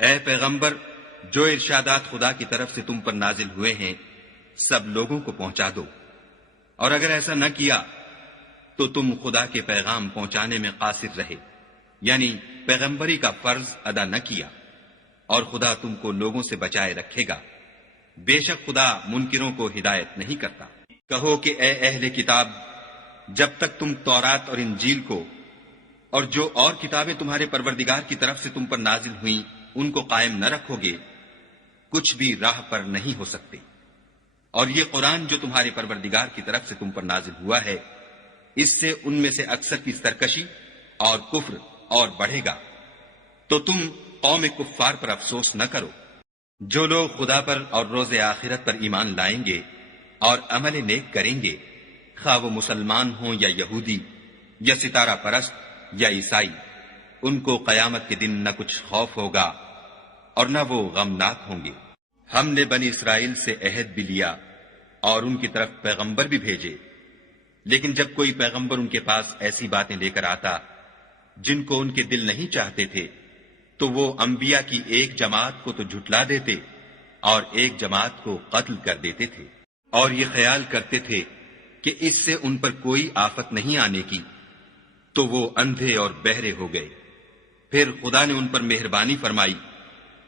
اے پیغمبر، جو ارشادات خدا کی طرف سے تم پر نازل ہوئے ہیں سب لوگوں کو پہنچا دو، اور اگر ایسا نہ کیا تو تم خدا کے پیغام پہنچانے میں قاصر رہے، یعنی پیغمبری کا فرض ادا نہ کیا، اور خدا تم کو لوگوں سے بچائے رکھے گا، بے شک خدا منکروں کو ہدایت نہیں کرتا۔ کہو کہ اے اہل کتاب، جب تک تم تورات اور انجیل کو اور جو اور کتابیں تمہارے پروردگار کی طرف سے تم پر نازل ہوئیں ان کو قائم نہ رکھو گے، کچھ بھی راہ پر نہیں ہو سکتے۔ اور یہ قرآن جو تمہارے پروردگار کی طرف سے تم پر نازل ہوا ہے، اس سے ان میں سے اکثر کی سرکشی اور کفر اور بڑھے گا، تو تم قوم کفار پر افسوس نہ کرو۔ جو لوگ خدا پر اور روز آخرت پر ایمان لائیں گے اور عمل نیک کریں گے، خواہ وہ مسلمان ہوں یا یہودی یا ستارہ پرست یا عیسائی، ان کو قیامت کے دن نہ کچھ خوف ہوگا اور نہ وہ غمناک ہوں گے۔ ہم نے بنی اسرائیل سے عہد بھی لیا اور ان کی طرف پیغمبر بھی بھیجے، لیکن جب کوئی پیغمبر ان کے پاس ایسی باتیں لے کر آتا جن کو ان کے دل نہیں چاہتے تھے، تو وہ انبیاء کی ایک جماعت کو تو جھٹلا دیتے اور ایک جماعت کو قتل کر دیتے تھے، اور یہ خیال کرتے تھے کہ اس سے ان پر کوئی آفت نہیں آنے کی، تو وہ اندھے اور بہرے ہو گئے۔ پھر خدا نے ان پر مہربانی فرمائی،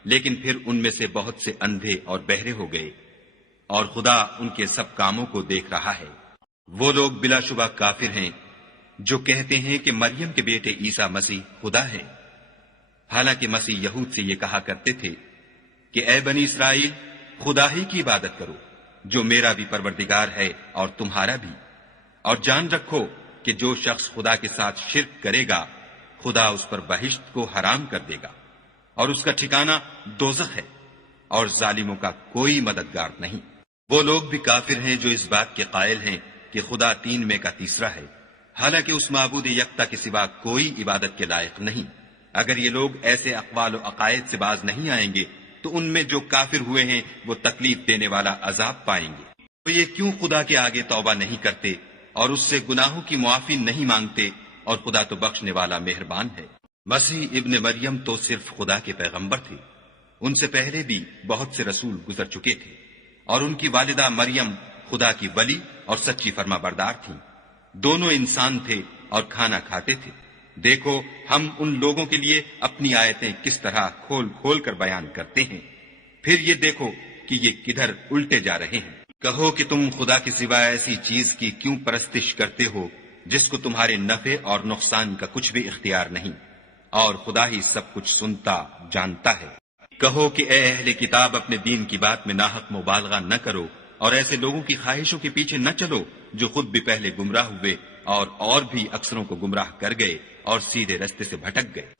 لیکن پھر ان میں سے بہت سے اندھے اور بہرے ہو گئے، اور خدا ان کے سب کاموں کو دیکھ رہا ہے۔ وہ لوگ بلا شبہ کافر ہیں جو کہتے ہیں کہ مریم کے بیٹے عیسیٰ مسیح خدا ہے، حالانکہ مسیح یہود سے یہ کہا کرتے تھے کہ اے بنی اسرائیل، خدا ہی کی عبادت کرو جو میرا بھی پروردگار ہے اور تمہارا بھی، اور جان رکھو کہ جو شخص خدا کے ساتھ شرک کرے گا خدا اس پر بہشت کو حرام کر دے گا، اور اس کا ٹھکانہ دوزخ ہے، اور ظالموں کا کوئی مددگار نہیں۔ وہ لوگ بھی کافر ہیں جو اس بات کے قائل ہیں کہ خدا تین میں کا تیسرا ہے، حالانکہ اس معبود یکتا کے سوا کوئی عبادت کے لائق نہیں۔ اگر یہ لوگ ایسے اقوال و عقائد سے باز نہیں آئیں گے تو ان میں جو کافر ہوئے ہیں وہ تکلیف دینے والا عذاب پائیں گے۔ تو یہ کیوں خدا کے آگے توبہ نہیں کرتے اور اس سے گناہوں کی معافی نہیں مانگتے، اور خدا تو بخشنے والا مہربان ہے۔ مسیح ابن مریم تو صرف خدا کے پیغمبر تھے، ان سے پہلے بھی بہت سے رسول گزر چکے تھے، اور ان کی والدہ مریم خدا کی ولی اور سچی فرما بردار تھیں۔ دونوں انسان تھے اور کھانا کھاتے تھے۔ دیکھو ہم ان لوگوں کے لیے اپنی آیتیں کس طرح کھول کھول کر بیان کرتے ہیں، پھر یہ دیکھو کہ یہ کدھر الٹے جا رہے ہیں۔ کہو کہ تم خدا کے سوا ایسی چیز کی کیوں پرستش کرتے ہو جس کو تمہارے نفع اور نقصان کا کچھ بھی اختیار نہیں، اور خدا ہی سب کچھ سنتا جانتا ہے۔ کہو کہ اے اہل کتاب، اپنے دین کی بات میں ناحق مبالغہ نہ کرو، اور ایسے لوگوں کی خواہشوں کے پیچھے نہ چلو جو خود بھی پہلے گمراہ ہوئے اور بھی اکثروں کو گمراہ کر گئے اور سیدھے رستے سے بھٹک گئے۔